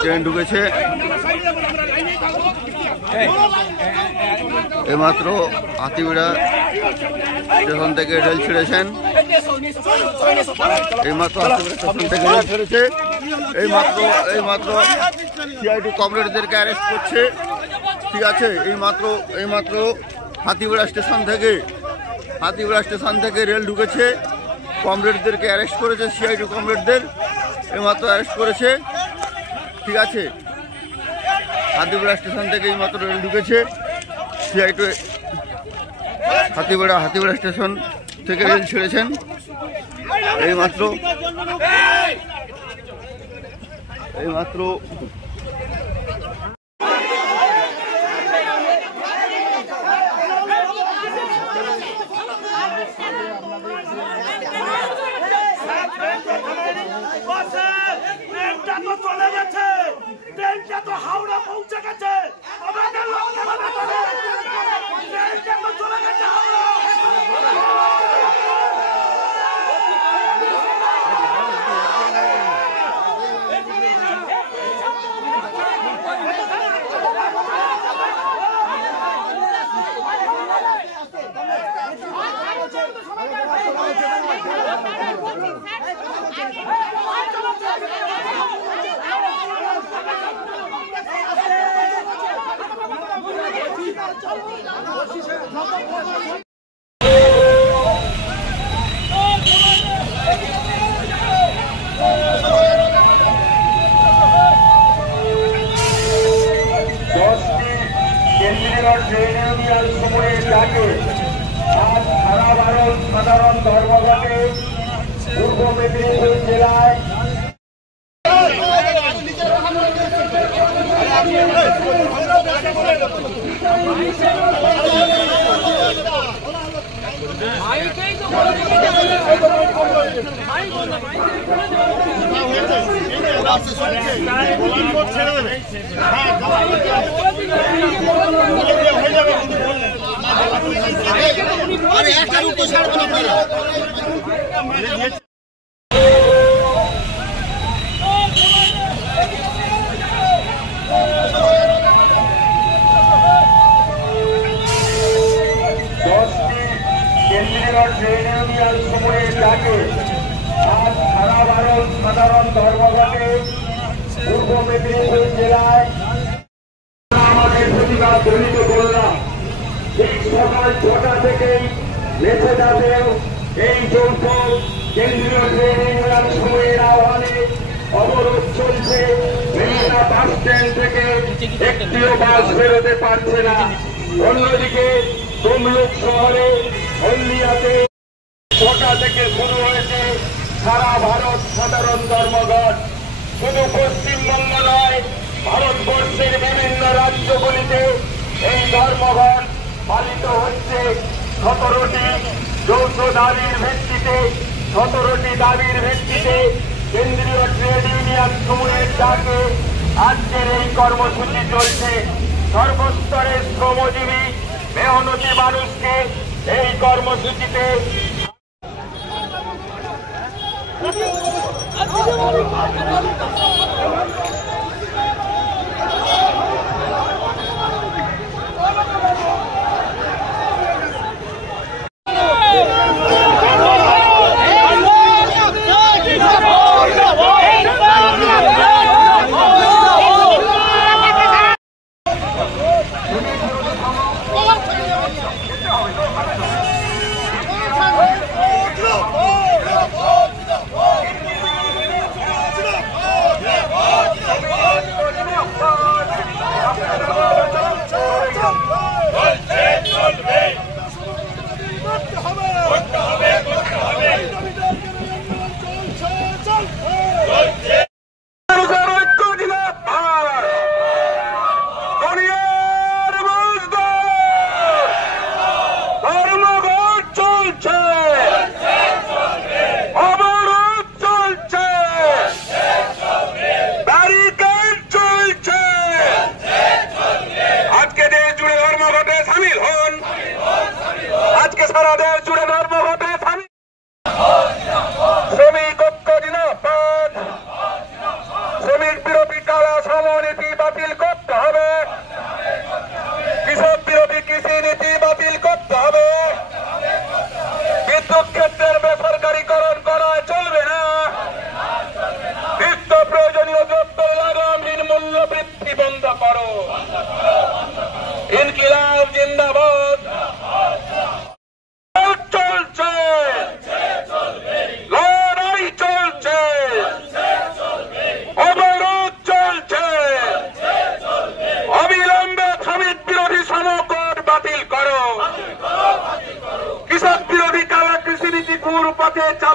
Train ঢুকেছে এইমাত্র হাতিবেড়া station থেকে রেল ছেড়েছেন এইমাত্র হাতিবেড়া স্টেশন থেকে রেল ছেড়েছে এইমাত্র সিআইডি কমরেডদেরকে অ্যারেস্ট করছে। ঠিক আছে, এইমাত্র হাতিবেড়া স্টেশন থেকে রেল ঢুকেছে, কমরেডদেরকে অ্যারেস্ট করেছে, সিআইডি কমরেডদের এইমাত্র অ্যারেস্ট করেছে। ঠিক আছে, হাতিবেড়া স্টেশন থেকে এইমাত্র রেল ঢুকেছে, সিআইডি হাতিবেড়া স্টেশন থেকে রেল ছেড়েছেন এইমাত্র হাওড়া পৌঁছে গেছে। সারা ভারত সাধারণ ধর্মঘটে পূর্ব মেদিনীপুর জেলায় সারা ভারত সাধারণ ধর্মঘটে পূর্ব মেদিনীপুর জেলায় আমাদের প্রতিবাদ দলিত করলাম। ঠিক সকাল ৬টা থেকেই মেছেদাতেও এই যৌথ কেন্দ্রীয় ট্রেন ইউনিয়ন সময়ের আহ্বানে অবরোধ চলছে। মেঘনা বাস স্ট্যান্ড থেকে একটিও বাস বেরোতে পারছে না। অন্যদিকে তমলুক শহরে হলদিয়াতে ৬টা থেকে শুরু হয়েছে সারা ভারত সাধারণ ধর্মঘট। শুধু পশ্চিমবঙ্গ নয়, ভারতবর্ষের বিভিন্ন রাজ্যগুলিতে এই ধর্মঘট পালিত হচ্ছে। ১৭টি যৌথ দাবির ভিত্তিতে ১৭টি দাবির ভিত্তিতে কেন্দ্রীয় ট্রেড ইউনিয়ন সমূহের ডাকে আজকের এই কর্মসূচি চলছে। সর্বস্তরের শ্রমজীবী মেহনতি মানুষকে এই কর্মসূচিতে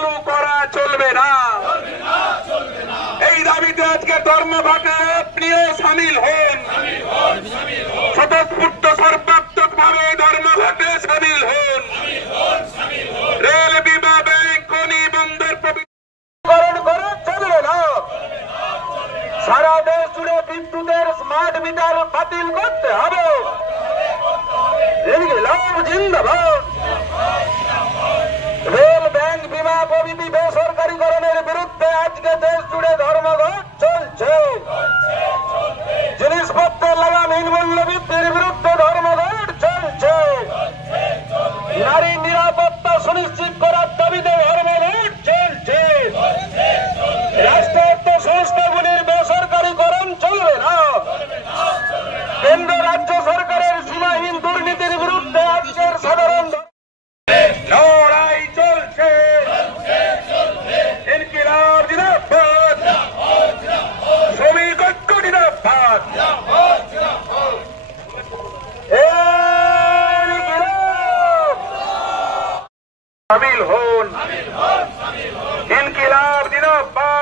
শুরু করা চলবে না। এই দাবিতে আজকে ধর্মঘটে আপনিও সামিল হন, স্বতঃস্ফূর্ত সর্বাত্মক ভাবে ধর্মঘটে সামিল হন। রেল বিমা ব্যাংক খনি বন্দর পবিত্রকরণ করে চলবে না। সারা দেশ জুড়ে বিদ্যুতের স্মার্ট মিটার বাতিল করতে হবে। জিন্দাবাদ। রেল ব্যাংক বিমা প্রভৃতি বেসরকারীকরণের বিরুদ্ধে আজকে দেশ জুড়ে ধর্মঘট চলছে। জিনিসপত্রের লাগামহীন মূল্য বৃদ্ধির বিরুদ্ধে ধর্মঘট চলছে। নারী নিরাপত্তা সুনিশ্চিত করার দাবিতে ধর্মঘট চলছে। রাষ্ট্রায়ত্ত সংস্থাগুলির বেসরকারীকরণ চলবে না। কেন্দ্র রাজ্য সরকারের সীমাহীন দুর্নীতির বিরুদ্ধে আজকের সাধারণ লড়াই চলছে। ইনকিলাব জিন্দাবাদ, শ্রমিক ঐক্য জিন্দাবাদ। সামিল হন, ইনকিলাব জিন্দাবাদ।